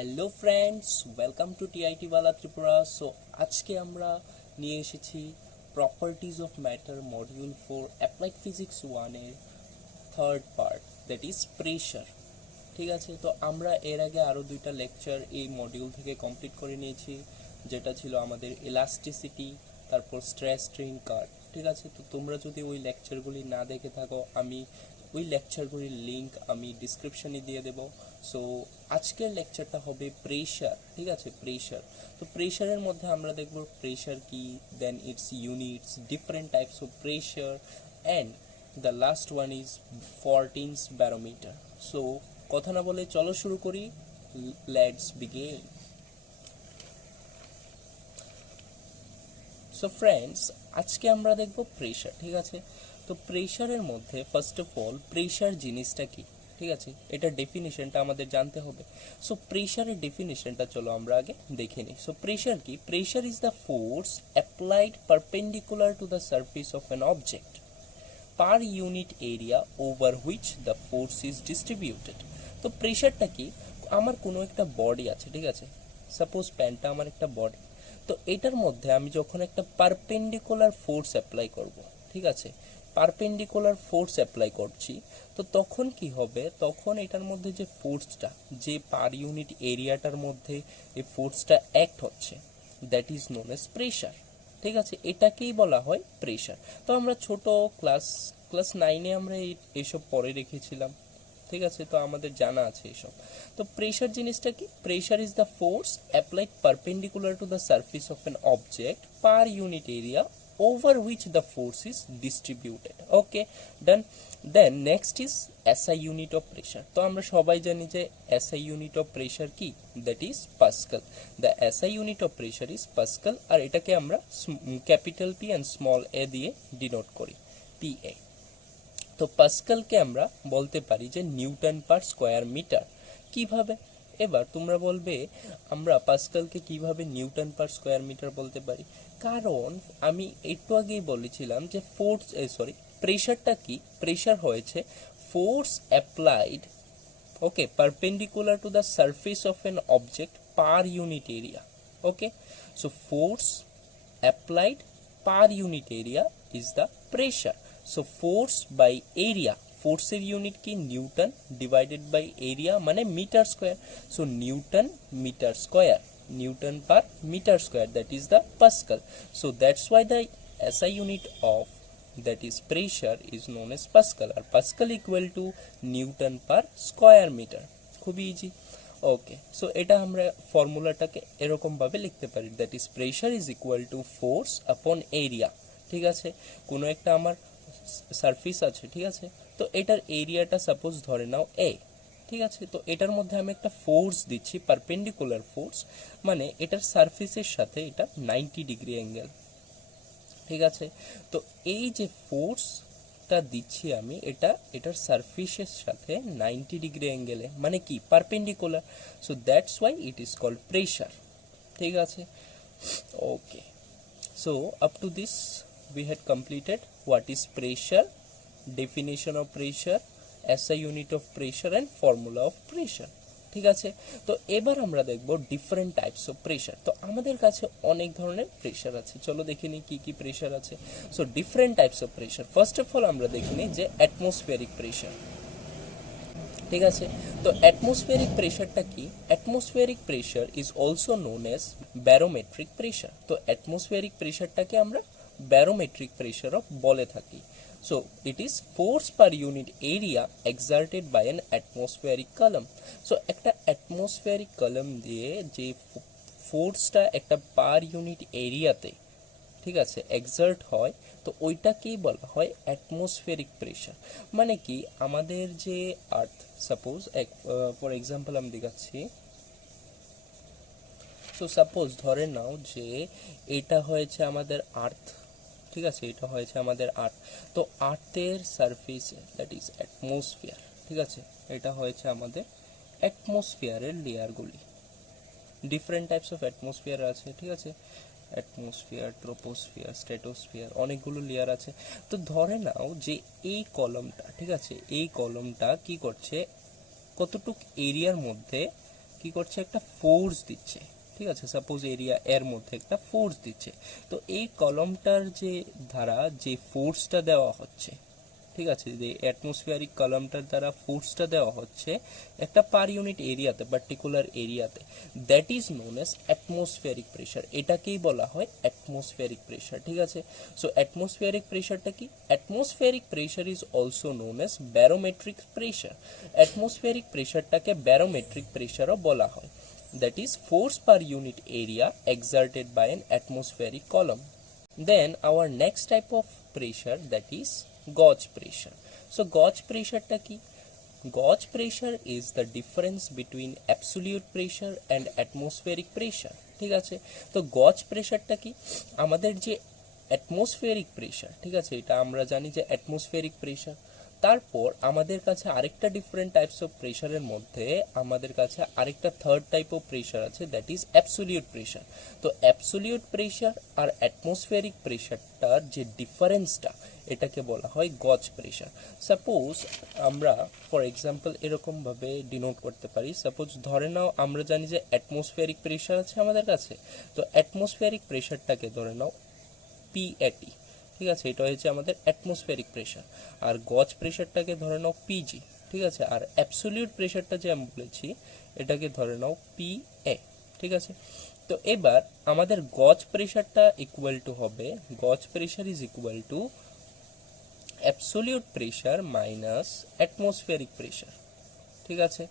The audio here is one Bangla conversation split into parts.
Hello friends, welcome to TIT ওয়ালা ত্রিপুরা। সো আজকে আমরা নিয়ে এসেছি properties of matter module 4 applied physics 1-এর third part, that is pressure. ঠিক আছে, তো আমরা এর আগে আরও দুইটা লেকচার এই মডিউল থেকে কমপ্লিট করে নিয়েছি, যেটা ছিল আমাদের ইলাস্টিসিটি, তারপর স্ট্রেস স্ট্রেইন কার্ভ। ঠিক আছে, তো তোমরা যদি ওই লেকচারগুলি না দেখে থাকো, আমি ওই লেকচারগুলির লিঙ্ক আমি ডিসক্রিপশনে দিয়ে দেবো। সো আজকের লেকচারটা হবে প্রেশার। ঠিক আছে, প্রেশার। তো প্রেশারের মধ্যে আমরা দেখব প্রেশার কি, then its units, different types of pressure, and the last one is Fortin's barometer. So কথা না বলে চলো শুরু করি, লেটস বিগিন। সো ফ্রেন্ডস, আজকে আমরা দেখব প্রেশার। ঠিক আছে, তো প্রেশারের মধ্যে ফার্স্ট অফ অল প্রেশার জিনিসটা কি, ঠিক আছে, এটা ডেফিনিশনটা আমাদের জানতে হবে। সো প্রেশারের ডেফিনিশনটা চলো আমরা আগে দেখে নিই। সো প্রেশার কি? Pressure is the force applied perpendicular to the surface of an object per unit area over which the force is distributed. তো প্রেশারটা কি? আমার কোনো একটা বডি আছে, ঠিক আছে, সাপোজ প্যানটা আমার একটা বডি। তো এটার মধ্যে আমি যখন একটা পারপেন্ডিকুলার ফোর্স অ্যাপ্লাই করব, ঠিক আছে, পারপেন্ডিকুলার ফোর্স অ্যাপ্লাই করছি, তো তখন কি হবে? তখন এটার মধ্যে যে ফোর্সটা, যে পার ইউনিট এরিয়াটার মধ্যে এই ফোর্সটা অ্যাক্ট হচ্ছে, that is known as pressure. ঠিক আছে, এটাকেই বলা হয় প্রেশার। তো আমরা ছোট ক্লাস ক্লাস 9-এ আমরা এইসব পড়ে রেখেছিলাম। ঠিক আছে, তো আমাদের জানা আছে এসব। তো প্রেশার জিনিসটা কি? Pressure is the force applied perpendicular to the surface of an object per unit area over which the force is distributed. Okay, done. Then next is SI unit of pressure. তো আমরা সবাই জানি যে SI unit of pressure কি? That is Pascal. The SI unit of pressure is Pascal, আর এটাকে আমরা capital P and small a দিয়ে ডিনোট করি, PA। তো পাস্কালকে আমরা বলতে পারি যে নিউটন পার স্কোয়ার মিটার। কিভাবে? এবার তোমরা বলবে আমরা পাস্কালকে কিভাবে নিউটন পার স্কোয়ার মিটার বলতে পারি? কারণ আমি একটু আগেই বলেছিলাম যে প্রেশারটা কি? প্রেশার হয়েছে force applied, okay, perpendicular to the surface of an object per unit area. Okay, so force applied per unit area is the pressure. So force by area, ফোর্সের ইউনিট কি? নিউটন, ডিভাইডেড বাই এরিয়া মানে metre square. So newton metre square, newton per metre square, that is the pascal. So that's why the SI unit of that is pressure is known as Pascal, আর Pascal equal to Newton per square meter। খুবই ইজি। ওকে, সো এটা আমরা ফর্মুলাটাকে এরকম ভাবে লিখতে পারি, that is pressure is equal to force upon area. ঠিক আছে, কোনো একটা আমার সারফেস আছে, ঠিক আছে, তো এটার এরিয়াটা সাপোজ ধরে নাও A। ঠিক আছে, তো এটার মধ্যে আমি একটা ফোর্স দিচ্ছি, পারপেন্ডিকুলার ফোর্স, মানে এটার সারফেসের সাথে এটা 90 ডিগ্রি অ্যাঙ্গেল। ঠিক আছে, তো এই যে ফোর্সটা দিচ্ছি আমি, এটার সারফেসের সাথে 90 ডিগ্রি অ্যাঙ্গেলে, মানে কি? Perpendicular. So that's why it is called pressure. ঠিক আছে, okay. So up to this we had completed what is pressure, definition of pressure, SI unit of pressure and formula of pressure. ঠিক আছে, তো এবার আমরা দেখব ডিফারেন্ট টাইপস অফ প্রেশার। তো আমাদের কাছে অনেক ধরনের প্রেশার আছে, চলো দেখে নিই কি কি প্রেশার আছে। So different types of pressure, first of all আমরা দেখে নিই যে অ্যাটমসফিয়ারিক প্রেশার। ঠিক আছে, তো অ্যাটমসফিয়ারিক প্রেশারটা কি? Atmospheric pressure is also known as barometric pressure. তো অ্যাটমসফিয়ারিক প্রেশারটাকে আমরা ব্যারোমেট্রিক প্রেশারও বলে থাকি। So it is force per unit area exerted by an atmospheric column. So একটা অ্যাটমসফিয়ারিক কলাম দিয়ে যে ফোর্সটা একটা পার ইউনিট এরিয়াতে, ঠিক আছে, এক্সার্ট হয়, তো ওইটাকেই বলা হয় অ্যাটমসফিয়ারিক প্রেশার। মানে কি? আমাদের যে আর্থ, সাপোজ ফর এক্সাম্পল আমি দেখাচ্ছি। সো সাপোজ ধরে নাও যে এটা হয়েছে আমাদের আর্থ, ঠিক আছে, এটা হয়েছে আমাদের আর্থ। তো আর্থের সারফেসে, দ্যাট ইজ অ্যাটমসফিয়ার, ঠিক আছে, এটা হয়েছে আমাদের অ্যাটমসফিয়ারের লেয়ারগুলি। ডিফারেন্ট টাইপস অফ অ্যাটমসফিয়ার আছে, ঠিক আছে, অ্যাটমসফিয়ার, ট্রোপোস্ফিয়ার, স্ট্র্যাটোস্ফিয়ার, অনেকগুলো লেয়ার আছে। তো ধরে নাও যে এই কলমটা, ঠিক আছে, এই কলমটা কি করছে? কতটুক এরিয়ার মধ্যে কি করছে, একটা ফোর্স দিচ্ছে, ঠিক আছে, সাপোজ এরিয়া এর মধ্যে একটা ফোর্স দিচ্ছে। তো এই কলমটার যে দ্বারা যে ফোর্সটা দেওয়া হচ্ছে, ঠিক আছে, যে অ্যাটমসফিয়ারিক কলামটার দ্বারা ফোর্সটা দেওয়া হচ্ছে একটা পার ইউনিট এরিয়াতে, পার্টিকুলার এরিয়াতে, that is known as atmospheric pressure. এটাকেই বলা হয় অ্যাটমসফিয়ারিক প্রেশার, ঠিক আছে। সো অ্যাটমসফিয়ারিক প্রেশারটা কি? Atmospheric pressure is also known as barometric pressure. Atmospheric প্রেশারটাকে ব্যারোমেট্রিক প্রেশারও বলা হয়, that is force per unit area exerted by an atmospheric column. Then our next type of pressure, that is gauge pressure. So gauge pressure টা কি? Gauge pressure is the difference between absolute pressure and atmospheric pressure, ঠিক আছে। তো gauge pressure টা কি? আমাদের যে atmospheric pressure, ঠিক আছে, এটা আমরা জানি যে atmospheric pressure। তারপর আমাদের কাছে আরেকটা ডিফারেন্ট টাইপস অফ প্রেশারের মধ্যে আমাদের কাছে আরেকটা থার্ড টাইপ অফ প্রেশার আছে, দ্যাট ইজ অ্যাবসোলিউট প্রেশার। তো অ্যাবসোলিউট প্রেশার আর অ্যাটমসফিয়ারিক প্রেশারটার যে ডিফারেন্সটা, এটাকে বলা হয় গজ প্রেশার। সাপোজ আমরা ফর এক্সাম্পল এরকমভাবে ডিনোট করতে পারি, সাপোজ ধরে নাও আমরা জানি যে অ্যাটমসফিয়ারিক প্রেশার আছে আমাদের কাছে, তো অ্যাটমসফিয়ারিক প্রেশারটাকে ধরে নাও পিএটি, ঠিক আছে, এটা হচ্ছে আমাদের অ্যাটমসফিয়ারিক প্রেশার। আর গজ প্রেশারটাকে ধরে নাও পিজি, ঠিক আছে। আর অ্যাবসোলিউট প্রেশারটা যে আমি বলেছি এটাকে ধরে নাও পিএ, ঠিক আছে। তো এবার আমাদের গজ প্রেশারটা ইকুয়াল টু হবে, gauge pressure is equal to absolute pressure minus atmospheric pressure, ঠিক আছে,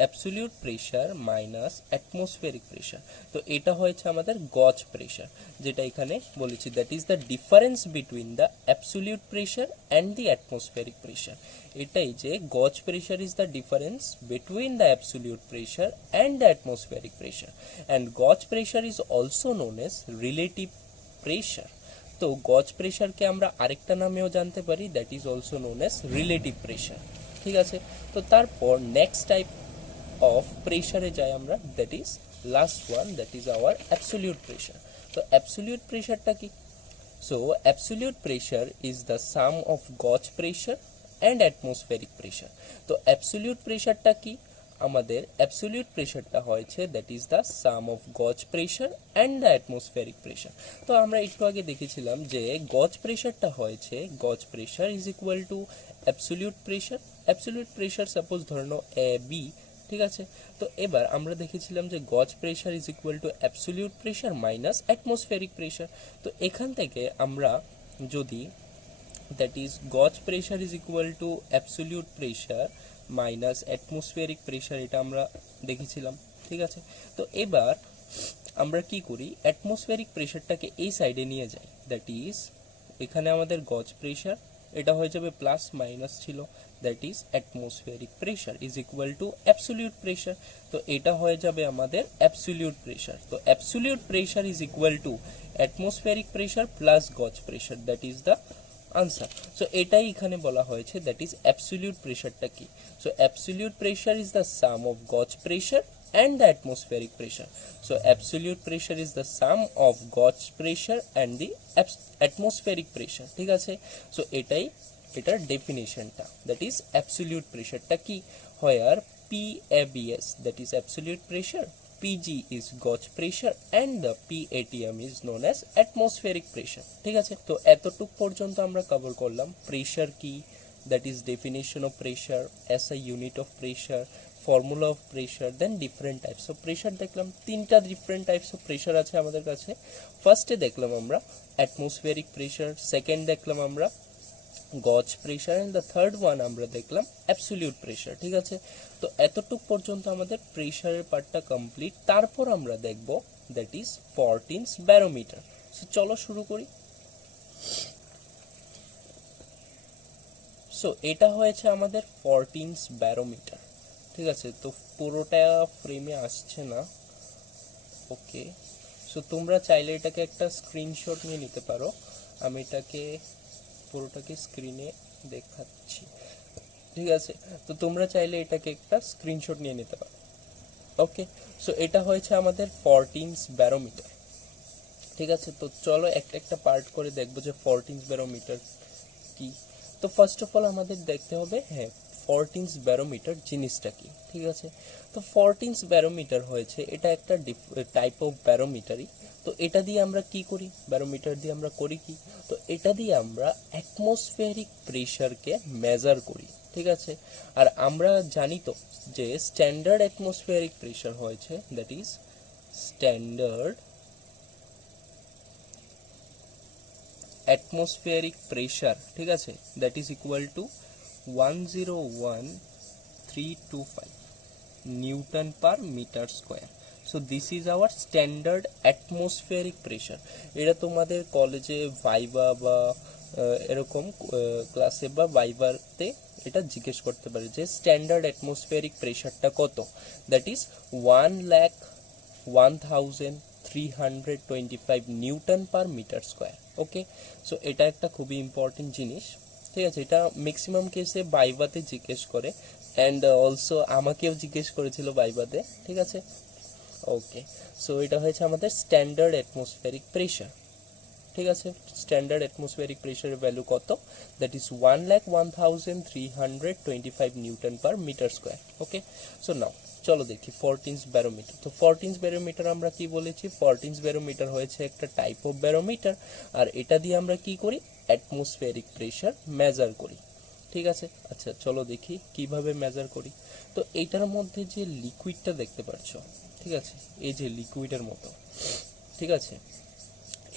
absolute pressure minus atmospheric pressure. তো এটা হয়েছে আমাদের গজ প্রেশার, যেটা এখানে বলেছি, that is the difference between the absolute pressure and the atmospheric pressure. এটাই যে gauge pressure is the difference between the absolute pressure and the atmospheric pressure, and gauge pressure is also known as relative pressure. তো গজ প্রেশারকে আমরা আরেকটা নামেও জানতে পারি, that is also known as relative pressure, ঠিক আছে। তো তারপর নেক্সট টাইপ অফ প্রেশারে যাই আমরা, that is last one, that is our absolute pressure. তো অ্যাবসোলিউট প্রেশারটা কি? So absolute pressure is the sum of gauge pressure and atmospheric pressure. তো অ্যাবসোলিউট প্রেশারটা কি? আমাদের অ্যাবসোলিউট প্রেশারটা হয়েছে that is the sum of gauge pressure and the atmospheric pressure. তো আমরা একটু আগে দেখেছিলাম যে গজ প্রেশারটা হয়েছে, গজ pressure is equal to absolute pressure. Absolute pressure suppose ধরে নাও এ বি, ঠিক আছে। তো এবার আমরা দেখেছিলাম যে gauge pressure is equal to absolute pressure minus atmospheric pressure. তো এখান থেকে আমরা যদি দ্যাট ইজ গজ pressure is equal to absolute pressure minus atmospheric pressure, এটা আমরা দেখেছিলাম, ঠিক আছে। তো এবার আমরা কি করি, অ্যাটমসফিয়ারিক প্রেশারটাকে এই সাইডে নিয়ে যাই, দ্যাট ইজ এখানে আমাদের গজ প্রেশার, এটা হয়ে যাবে প্লাস মাইনাস ছিল, that is atmospheric pressure is equal to absolute pressure. তো এটা হয়ে যাবে আমাদের অ্যাবসোলিউট প্রেশার। তো absolute pressure is equal to atmospheric pressure plus gauge pressure, that is the answer. So এটাই এখানে বলা হয়েছে, দ্যাট ইজ অ্যাবসোলিউট প্রেশারটা কি? So absolute pressure is the sum of gauge pressure and the atmospheric pressure. So absolute pressure is the sum of gauge pressure and the atmospheric pressure, ঠিক আছে। সো এটার ডেফিনেশনটা, দ্যাট ইজ অ্যাবসোলিউট প্রেশারটা কি, where PABS that is absolute pressure, PG is gauge pressure and the PATM is known as atmospheric pressure, ঠিক আছে। তো এতটুক পর্যন্ত আমরা কভার করলাম প্রেশার কি, that is definition of pressure, SI unit of pressure, formula of pressure, then different types of pressure দেখলাম। তিনটা ডিফারেন্ট টাইপস অফ প্রেশার আছে আমাদের কাছে। ফার্স্টে দেখলাম আমরা অ্যাটমসফিয়ারিক প্রেশার, সেকেন্ড দেখলাম আমরা gauge pressure, and the third one আমরা দেখলাম অ্যাবসোলিউট প্রেশার, ঠিক আছে। তো এতটুক পর্যন্ত আমাদের প্রেশারের পার্টটা কমপ্লিট। তারপর আমরা দেখব that is Fortin's barometer. So চলো শুরু করি। সো এটা হয়েছে আমাদের ফরটিনস ব্যারোমিটার, ঠিক আছে। তো পুরোটা ফ্রেমে আসছে না, ওকে। সো তোমরা চাইলে এটাকে একটা স্ক্রিনশট নিয়ে নিতে পারো, আমি এটাকে পুরোটাকে স্ক্রিনে দেখাচ্ছি, ঠিক আছে। তো তোমরা চাইলে এটাকে একটা স্ক্রিনশট নিয়ে নিতে পারো, ওকে। সো এটা হয়েছে আমাদের ফরটিনস ব্যারোমিটার, ঠিক আছে। তো চলো একটা একটা পার্ট করে দেখবো যে ফরটিনস ব্যারোমিটার কি। তো ফার্স্ট অফ অল আমাদের দেখতে হবে, হ্যাঁ, ফরটিন্স ব্যারোমিটার জিনিসটা কি, ঠিক আছে। তো ফরটিন্স ব্যারোমিটার হয়েছে এটা একটা টাইপ অফ ব্যারোমিটারই। তো এটা দিয়ে আমরা কি করি, ব্যারোমিটার দিয়ে আমরা করি কি, তো এটা দিয়ে আমরা অ্যাটমসফিয়ারিক প্রেশারকে মেজার করি, ঠিক আছে। আর আমরা জানি তো যে স্ট্যান্ডার্ড অ্যাটমসফিয়ারিক প্রেশার হয়েছে, that is standard atmospheric pressure, ঠিক আছে, that is equal to 101,325 newton per metre square. So this is our standard atmospheric pressure. এটা তোমাদের কলেজে ভাইবা বা এরকম ক্লাসে বা ভাইবাতে এটা জিজ্ঞেস করতে পারে যে স্ট্যান্ডার্ড অ্যাটমসফিয়ারিক প্রেশারটা কত, that is 1,01,325 newton per metre square. Okay, so এটা একটা খুবই ইম্পর্টেন্ট জিনিস, ঠিক আছে। এটা ম্যাক্সিমাম কেসে বাইবাতে জিজ্ঞেস করে, অ্যান্ড অলসো আমাকেও জিজ্ঞেস করেছিল বাইবাতে, ঠিক আছে। ওকে, সো এটা হয়েছে আমাদের স্ট্যান্ডার্ড অ্যাটমসফিয়ারিক প্রেশার, ঠিক আছে। স্ট্যান্ডার্ড অ্যাটমসফিয়ারিক প্রেশারের ভ্যালু কত, that is 1,01,325 newton per metre square. Okay, so now চলো দেখি ফরটিন্স ব্যারোমিটার। তো ফরটিন্স ব্যারোমিটার আমরা কি বলেছি, ফরটিন্স ব্যারোমিটার হয়েছে একটা টাইপ অফ ব্যারোমিটার, আর এটা দিয়ে আমরা কি করি, অ্যাটমসফিয়ারিক প্রেশার মেজার করি, ঠিক আছে। আচ্ছা চলো দেখি কিভাবে মেজার করি। তো এইটার মধ্যে যে লিকুইডটা দেখতে পাচ্ছ, ঠিক আছে, এই যে লিকুইডের মতো, ঠিক আছে,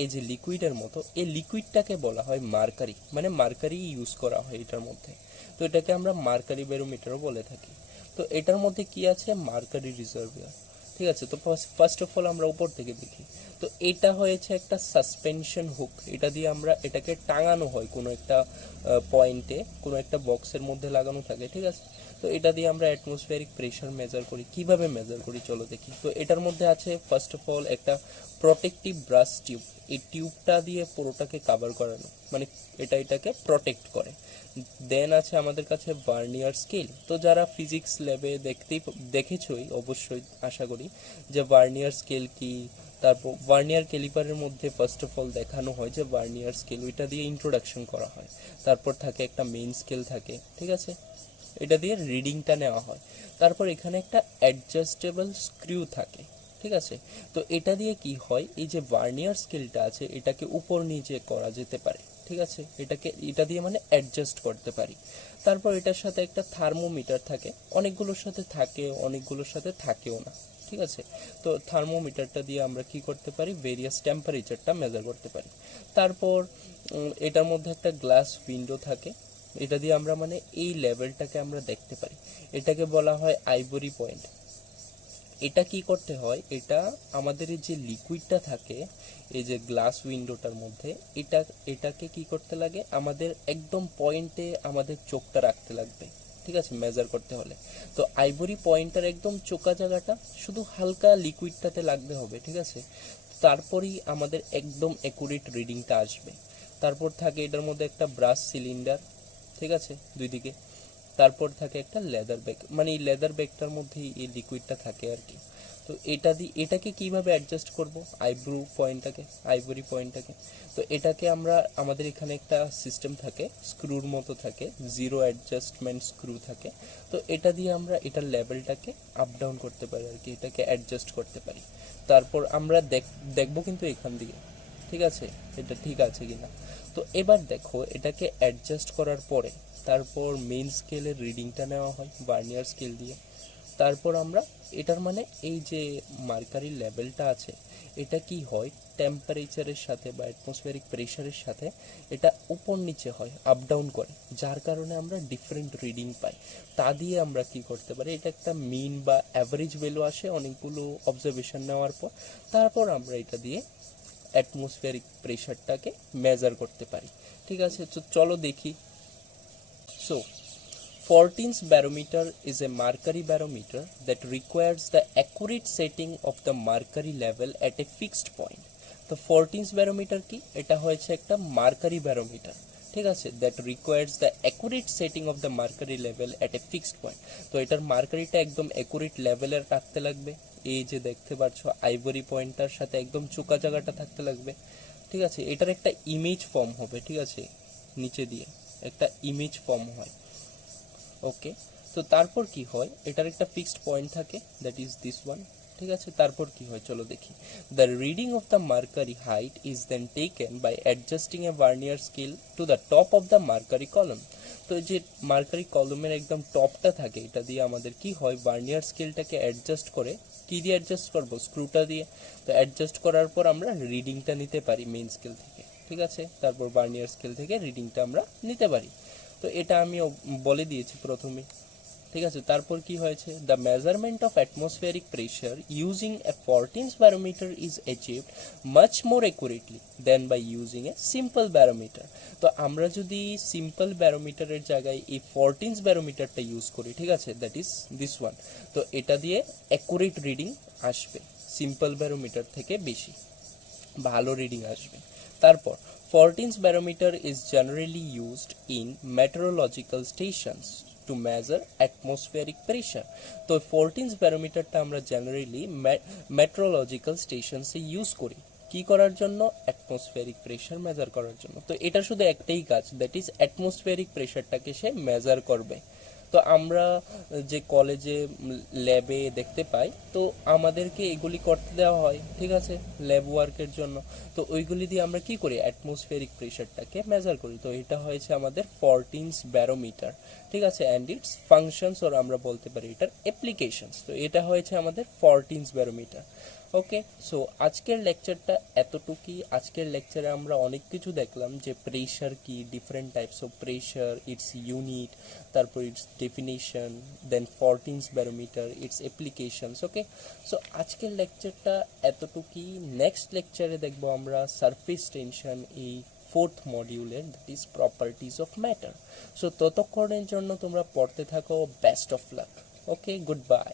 এই যে লিকুইডের মতো, এই লিকুইডটাকে বলা হয় মার্কারি, মানে মার্কারি ইউজ করা হয় এটার মধ্যে। তো এটাকে আমরা মার্কারি ব্যারোমিটারও বলে থাকি। তো এটার মধ্যে কি আছে, মার্কারি রিজার্ভিয়ার, ঠিক আছে। তো ফার্স্ট অফ অল আমরা উপর থেকে দেখি। তো এটা হয়েছে একটা সাসপেনশন হুক, এটা দিয়ে আমরা এটাকে টাঙানো হয় কোনো একটা পয়েন্টে, কোনো একটা বক্সের মধ্যে লাগানো থাকে, ঠিক আছে। তো এটা দিয়ে আমরা অ্যাটমসফিয়ারিক প্রেশার মেজার করি। কিভাবে মেজার করি চলো দেখি। তো এটার মধ্যে আছে ফার্স্ট অফ অল একটা প্রোটেক্টিভ ব্রাশ টিউব, এই টিউবটা দিয়ে পুরোটাকে কাভার করানো, মানে এটাকে প্রোটেক্ট করে। দেন আছে আমাদের কাছে ভার্নিয়ার স্কেল। তো যারা ফিজিক্স ল্যাবে দেখেছই অবশ্যই আশা করি যে ভার্নিয়ার স্কেল কি। তারপর ভার্নিয়ার ক্যালিপারের মধ্যে ফার্স্ট অফ অল দেখানো হয় যে ভার্নিয়ার স্কেল, ওইটা দিয়ে ইন্ট্রোডাকশন করা হয়। তারপর থাকে একটা মেইন স্কেল থাকে, ঠিক আছে, এটা দিয়ে রিডিংটা নেওয়া হয়। তারপর এখানে একটা অ্যাডজাস্টেবল স্ক্রু থাকে, ঠিক আছে। তো এটা দিয়ে কি হয়, এই যে ভার্নিয়ার স্কেলটা আছে এটাকে উপর নিচে করা যেতে পারে, ঠিক আছে, এটা দিয়ে মানে অ্যাডজাস্ট করতে পারি। তারপর এটার সাথে একটা থার্মোমিটার থাকে, অনেকগুলোর সাথে থাকে, অনেকগুলোর সাথে থাকেও না, ঠিক আছে। তো থার্মোমিটারটা দিয়ে আমরা কি করতে পারি, ভেরিয়াস টেম্পারেচারটা মেজার করতে পারি। তারপর এটার মধ্যে একটা গ্লাস উইন্ডো থাকে, এটা দিয়ে আমরা মানে এই লেভেলটাকে আমরা দেখতে পারি। এটাকে বলা হয় আইভরি পয়েন্ট। এটা কি করতে হয়, এটা আমাদের যে লিকুইডটা থাকে এই যে গ্লাস উইন্ডোটার মধ্যে, এটাকে কি করতে লাগে, আমাদের একদম পয়েন্টে আমাদের চোখটা রাখতে লাগবে, ঠিক আছে, মেজার করতে হলে। তো আইভরি পয়েন্টার একদম চোকা জায়গাটা শুধু হালকা লিকুইডটাতে লাগতে হবে, ঠিক আছে। তারপরেই আমাদের একদম অ্যাকুরেট রিডিংটা আসবে। তারপর থাকে এটার মধ্যে একটা ব্রাশ সিলিন্ডার, ঠিক আছে, দুই দিকে। তারপর থাকে একটা লেদার ব্যাগ, মানে এই লেদার ব্যাগটার মধ্যেই এই লিকুইডটা থাকে আর কি। তো এটাকে কিভাবে অ্যাডজাস্ট করব, আইভরি পয়েন্টটাকে। তো এটাকে আমরা আমাদের এখানে একটা সিস্টেম থাকে, স্ক্রুর মতো থাকে, জিরো অ্যাডজাস্টমেন্ট স্ক্রু থাকে। তো এটা দিয়ে আমরা এটার লেভেলটাকে আপ ডাউন করতে পারি আর কি, এটাকে অ্যাডজাস্ট করতে পারি। তারপর আমরা দেখবো কিন্তু এখান দিয়ে, ঠিক আছে, এটা ঠিক আছে কিনা। তো এবার দেখো এটাকে অ্যাডজাস্ট করার পরে তারপর মেইন স্কেলের রিডিংটা নেওয়া হয় ভার্নিয়ার স্কেল দিয়ে। তারপর আমরা এটার মানে এই যে মার্কারি লেভেলটা আছে এটা কি হয়, টেম্পারেচারের সাথে বা অ্যাটমসফিয়ারিক প্রেশারের সাথে এটা উপর নিচে হয়, আপ ডাউন করে, যার কারণে আমরা ডিফারেন্ট রিডিং পাই। তা দিয়ে আমরা কি করতে পারি, এটা একটা মিন বা অ্যাভারেজ ভ্যালু আসে অনেকগুলো অবজারভেশন নেওয়ার পর। তারপর আমরা এটা দিয়ে অ্যাটমসফিয়ারিক প্রেশারটাকে মেজার করতে পারি, ঠিক আছে। তো চলো দেখি। So, Fortin's barometer is a mercury barometer that requires the accurate setting of the mercury level at a fixed point. তো ফরটিন্স ব্যারোমিটার কি, এটা হয়েছে একটা মার্কারি ব্যারোমিটার, ঠিক আছে, that requires the accurate setting of the mercury level at a fixed point. তো এটার মার্কারিটা একদম অ্যাকুরেট লেভেলের রাখতে লাগবে, এই যে দেখতে পাচ্ছ আইভরি পয়েন্টটার সাথে একদম চোকা জায়গাটা থাকতে লাগবে, ঠিক আছে। এটার একটা ইমেজ ফর্ম হবে, ঠিক আছে, নিচে দিয়ে একটা ইমেজ ফর্ম হয়। ওকে, তো তারপর কি হয়, এটার একটা ফিক্সড পয়েন্ট থাকে, দ্যাট ইজ দিস ওয়ান। ঠিক আছে, তারপর কি হয় চলো দেখি। The reading of the mercury height is then taken by adjusting a vernier scale to the top of the mercury column. তো যে মার্কারি কলমের একদম টপটা থাকে, এটা দিয়ে আমাদের কি হয়, ভার্নিয়ার স্কেলটাকে অ্যাডজাস্ট করে, কি দিয়ে অ্যাডজাস্ট করবো, স্ক্রুটা দিয়ে। তো অ্যাডজাস্ট করার পর আমরা রিডিংটা নিতে পারি মেইন স্কেল থেকে। ঠিক আছে, তারপর ভার্নিয়ার স্কেল থেকে রিডিংটা আমরা নিতে পারি। তো এটা আমি বলে দিয়েছি প্রথমে। ঠিক আছে, তারপর কি হয়েছে, the measurement of atmospheric pressure using a 14 barometer is achieved much more accurately than by using a simple barometer. তো আমরা যদি সিম্পল ব্যারোমিটারের জায়গায় এই 14 ব্যারোমিটারটা ইউজ করি, ঠিক আছে, দ্যাট ইজ দিস ওয়ান, তো এটা দিয়ে অ্যাকুরেট রিডিং আসবে, সিম্পল ব্যারোমিটার থেকে বেশি ভালো রিডিং আসবে। তারপর 14th barometer is generally used in meteorological stations to measure atmospheric pressure। তো 14th barometerটা আমরা জেনারেলি মেট্রোলজিক্যাল স্টেশনসে ইউজ করি, কি করার জন্য, অ্যাটমসফিয়ারিক প্রেশার মেজার করার জন্য। তো এটা শুধু একটাই কাজ, দ্যাট ইজ অ্যাটমসফিয়ারিক প্রেশারটাকে সে মেজার করবে। তো আমরা যে কলেজে ল্যাবে দেখতে পাই, তো আমাদেরকে এগুলি করতে দেওয়া হয়, ঠিক আছে, ল্যাব ওয়ার্কের জন্য। তো ওইগুলি দিয়ে আমরা কি করি, অ্যাটমসফিয়ারিক প্রেশারটাকে মেজার করি। তো এটা হয়েছে আমাদের 14th ব্যারোমিটার। ঠিক আছে, অ্যান্ড ইটস ফাংশনস, ওর আমরা বলতে পারি এটার অ্যাপ্লিকেশনস। তো এটা হয়েছে আমাদের 14th ব্যারোমিটার। ওকে, সো আজকের লেকচারটা এতটুকুই। আজকের লেকচারে আমরা অনেক কিছু দেখলাম, যে প্রেশার কি, different types of pressure, its unit, তারপর its definition, then 14th barometer, its applications. Okay, so আজকের লেকচারটা এতটুকুই। নেক্সট লেকচারে দেখবো আমরা সারফেস টেনশন, এই 4th মডিউলের, that is properties of matter. So ততক্ষণের জন্য তোমরা পড়তে থাকো। Best of luck. Okay, good bye.